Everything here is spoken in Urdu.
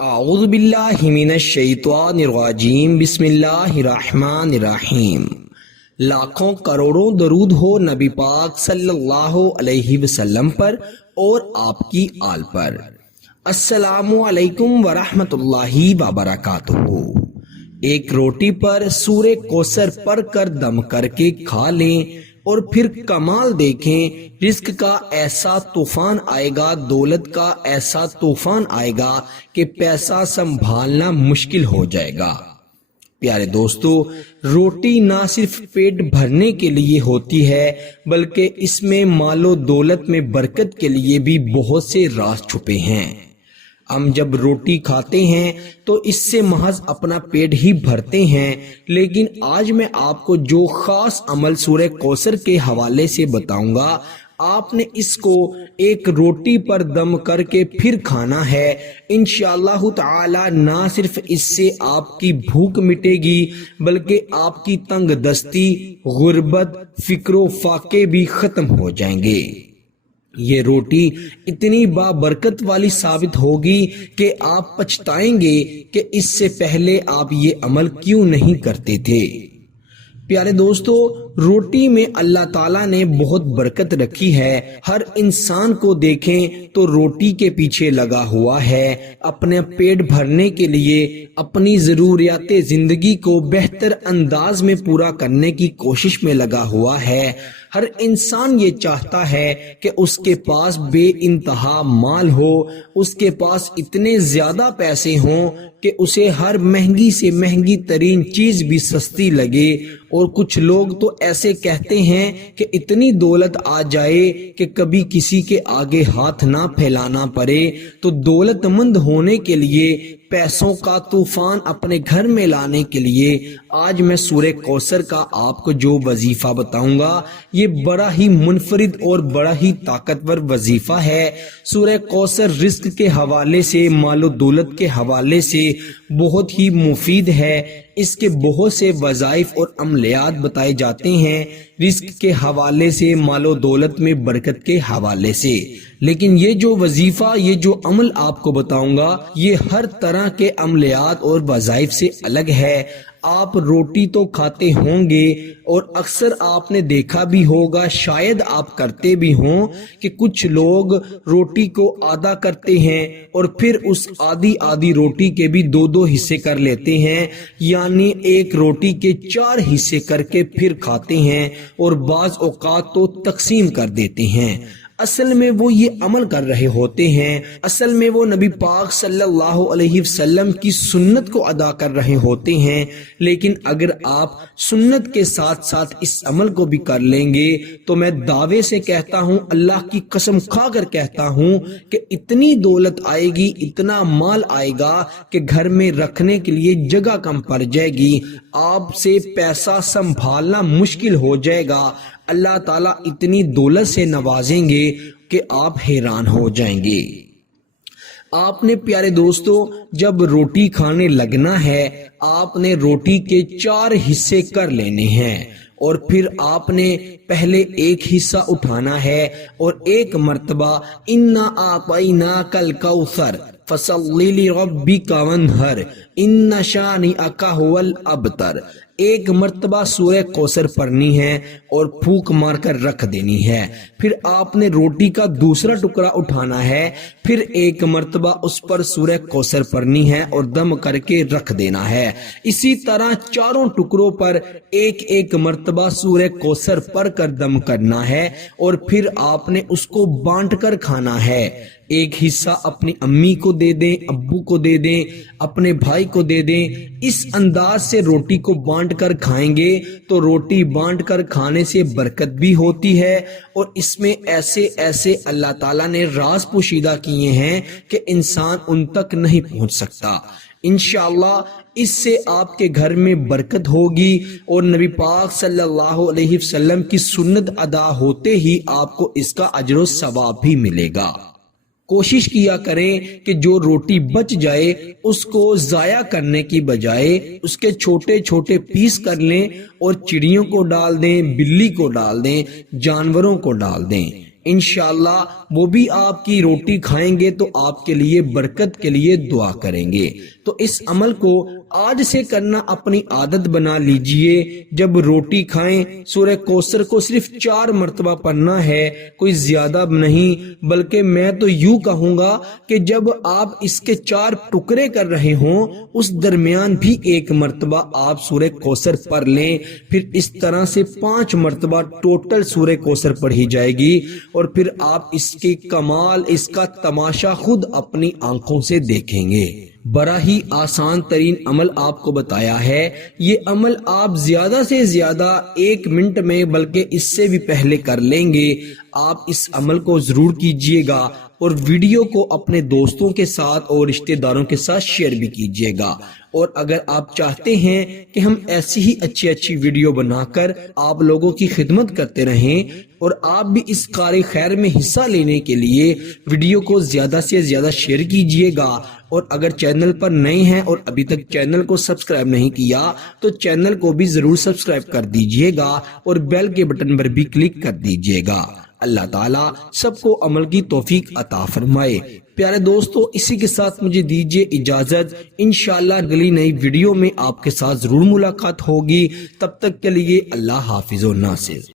اعوذ باللہ من الشیطان الرجیم بسم اللہ الرحمن الرحیم۔ لاکھوں کروڑوں درود ہو نبی پاک صلی اللہ علیہ وسلم پر اور آپ کی آل پر۔ السلام علیکم ورحمۃ اللہ وبرکاتہ۔ ایک روٹی پر سورہ کوثر پڑھ کر دم کر کے کھا لیں اور پھر کمال دیکھیں، رزق کا ایسا طوفان آئے گا، دولت کا ایسا طوفان آئے گا کہ پیسہ سنبھالنا مشکل ہو جائے گا۔ پیارے دوستو، روٹی نہ صرف پیٹ بھرنے کے لیے ہوتی ہے بلکہ اس میں مال و دولت میں برکت کے لیے بھی بہت سے راز چھپے ہیں۔ ہم جب روٹی کھاتے ہیں تو اس سے محض اپنا پیٹ ہی بھرتے ہیں، لیکن آج میں آپ کو جو خاص عمل سورہ کوثر کے حوالے سے بتاؤں گا، آپ نے اس کو ایک روٹی پر دم کر کے پھر کھانا ہے۔ انشاءاللہ تعالی نہ صرف اس سے آپ کی بھوک مٹے گی بلکہ آپ کی تنگ دستی، غربت، فکر و فاقے بھی ختم ہو جائیں گے۔ یہ روٹی اتنی بابرکت والی ثابت ہوگی کہ آپ پچھتائیں گے کہ اس سے پہلے آپ یہ عمل کیوں نہیں کرتے تھے۔ پیارے دوستو، روٹی میں اللہ تعالیٰ نے بہت برکت رکھی ہے۔ ہر انسان کو دیکھیں تو روٹی کے پیچھے لگا ہوا ہے، اپنے پیٹ بھرنے کے لیے، اپنی ضروریات زندگی کو بہتر انداز میں پورا کرنے کی کوشش میں لگا ہوا ہے۔ ہر انسان یہ چاہتا ہے کہ اس کے پاس بے انتہا مال ہو، اس کے پاس اتنے زیادہ پیسے ہوں کہ اسے ہر مہنگی سے مہنگی ترین چیز بھی سستی لگے، اور کچھ لوگ تو ایسے کہتے ہیں کہ اتنی دولت آ جائے کہ کبھی کسی کے آگے ہاتھ نہ پھیلانا پڑے۔ تو دولت مند ہونے کے لیے، پیسوں کا طوفان اپنے گھر میں لانے کے لیے آج میں سورہ کوثر کا آپ کو جو وظیفہ بتاؤں گا، یہ بڑا ہی منفرد اور بڑا ہی طاقتور وظیفہ ہے۔ سورہ کوثر رزق کے حوالے سے، مال و دولت کے حوالے سے بہت ہی مفید ہے۔ اس کے بہت سے وظائف اور عملیات بتائے جاتے ہیں، رزق کے حوالے سے، مال و دولت میں برکت کے حوالے سے۔ لیکن یہ جو وظیفہ، یہ جو عمل آپ کو بتاؤں گا، یہ ہر طرح کے عملیات اور وظائف سے الگ ہے۔ آپ روٹی تو کھاتے ہوں گے اور اکثر آپ نے دیکھا بھی ہوگا، شاید آپ کرتے بھی ہوں کہ کچھ لوگ روٹی کو آدھا کرتے ہیں اور پھر اس آدھی روٹی کے بھی دو حصے کر لیتے ہیں، یعنی ایک روٹی کے 4 حصے کر کے پھر کھاتے ہیں، اور بعض اوقات تو تقسیم کر دیتے ہیں۔ اصل میں وہ یہ عمل کر رہے ہوتے ہیں، اصل میں وہ نبی پاک صلی اللہ علیہ وسلم کی سنت کو ادا کر رہے ہوتے ہیں۔ لیکن اگر آپ سنت کے ساتھ ساتھ اس عمل کو بھی کر لیں گے تو میں دعوے سے کہتا ہوں، اللہ کی قسم کھا کر کہتا ہوں کہ اتنی دولت آئے گی، اتنا مال آئے گا کہ گھر میں رکھنے کے لیے جگہ کم پڑ جائے گی، آپ سے پیسہ سنبھالنا مشکل ہو جائے گا۔ اللہ تعالیٰ اتنی دولت سے نوازیں گے کہ آپ حیران ہو جائیں گے۔ آپ نے پیارے دوستو جب روٹی کھانے لگنا ہے، آپ نے روٹی کے 4 حصے کر لینے ہیں، اور پھر آپ نے پہلے ایک حصہ اٹھانا ہے اور ایک مرتبہ اِنَّا أَعْطَيْنَاكَ الْكَوْثَرَ فَصَلِّ لِرَبِّكَ وَانْحَرْ إِنَّ شَانِئَكَ هُوَ الْأَبْتَرُ، ایک مرتبہ سورہ کوثر پڑھنی ہے اور پھونک مار کر رکھ دینی ہے۔ پھر آپ نے روٹی کا دوسرا ٹکڑا اٹھانا ہے، پھر ایک مرتبہ اس پر سورہ کوثر پڑھنی ہے اور دم کر کے رکھ دینا ہے۔ اسی طرح 4 ٹکڑوں پر ایک مرتبہ سورہ کوثر پڑھ کر دم کرنا ہے، اور پھر آپ نے اس کو بانٹ کر کھانا ہے۔ ایک حصہ اپنی امی کو دے دیں، ابو کو دے دیں، اپنے بھائی کو دے دیں۔ اس انداز سے روٹی کو بانٹ کر کھائیں گے تو روٹی بانٹ کر کھانے سے برکت بھی ہوتی ہے، اور اس میں ایسے اللہ تعالیٰ نے راز پوشیدہ کیے ہیں کہ انسان ان تک نہیں پہنچ سکتا۔ انشاءاللہ اس سے آپ کے گھر میں برکت ہوگی، اور نبی پاک صلی اللہ علیہ وسلم کی سنت ادا ہوتے ہی آپ کو اس کا اجر و ثواب بھی ملے گا۔ کوشش کیا کریں کہ جو روٹی بچ جائے اس کو ضائع کرنے کی بجائے اس کے چھوٹے چھوٹے پیس کر لیں اور چڑیوں کو ڈال دیں، بلی کو ڈال دیں، جانوروں کو ڈال دیں۔ انشاءاللہ وہ بھی آپ کی روٹی کھائیں گے تو آپ کے لیے برکت کے لیے دعا کریں گے۔ تو اس عمل کو آج سے کرنا اپنی عادت بنا لیجئے۔ جب روٹی کھائیں سورہ کوثر کو صرف 4 مرتبہ پڑھنا ہے، کوئی زیادہ نہیں، بلکہ میں تو یوں کہوں گا کہ جب آپ اس کے 4 ٹکڑے کر رہے ہوں اس درمیان بھی 1 مرتبہ آپ سورہ کوثر پڑھ لیں، پھر اس طرح سے 5 مرتبہ ٹوٹل سورہ کوثر پڑھی جائے گی، اور پھر آپ اس کے کمال، اس کا تماشا خود اپنی آنکھوں سے دیکھیں گے۔ بڑا ہی آسان ترین عمل آپ کو بتایا ہے۔ یہ عمل آپ زیادہ سے زیادہ 1 منٹ میں، بلکہ اس سے بھی پہلے کر لیں گے۔ آپ اس عمل کو ضرور کیجئے گا اور ویڈیو کو اپنے دوستوں کے ساتھ اور رشتہ داروں کے ساتھ شیئر بھی کیجئے گا۔ اور اگر آپ چاہتے ہیں کہ ہم ایسی ہی اچھی ویڈیو بنا کر آپ لوگوں کی خدمت کرتے رہیں اور آپ بھی اس کار خیر میں حصہ لینے کے لیے ویڈیو کو زیادہ سے زیادہ شیئر کیجئے گا، اور اگر چینل پر نئے ہیں اور ابھی تک چینل کو سبسکرائب نہیں کیا تو چینل کو بھی ضرور سبسکرائب کر دیجئے گا اور بیل کے بٹن پر بھی کلک کر دیجئے گا۔ اللہ تعالیٰ سب کو عمل کی توفیق عطا فرمائے۔ پیارے دوستو، اسی کے ساتھ مجھے دیجئے اجازت، انشاءاللہ اگلی نئی ویڈیو میں آپ کے ساتھ ضرور ملاقات ہوگی۔ تب تک کے لیے اللہ حافظ و ناصر۔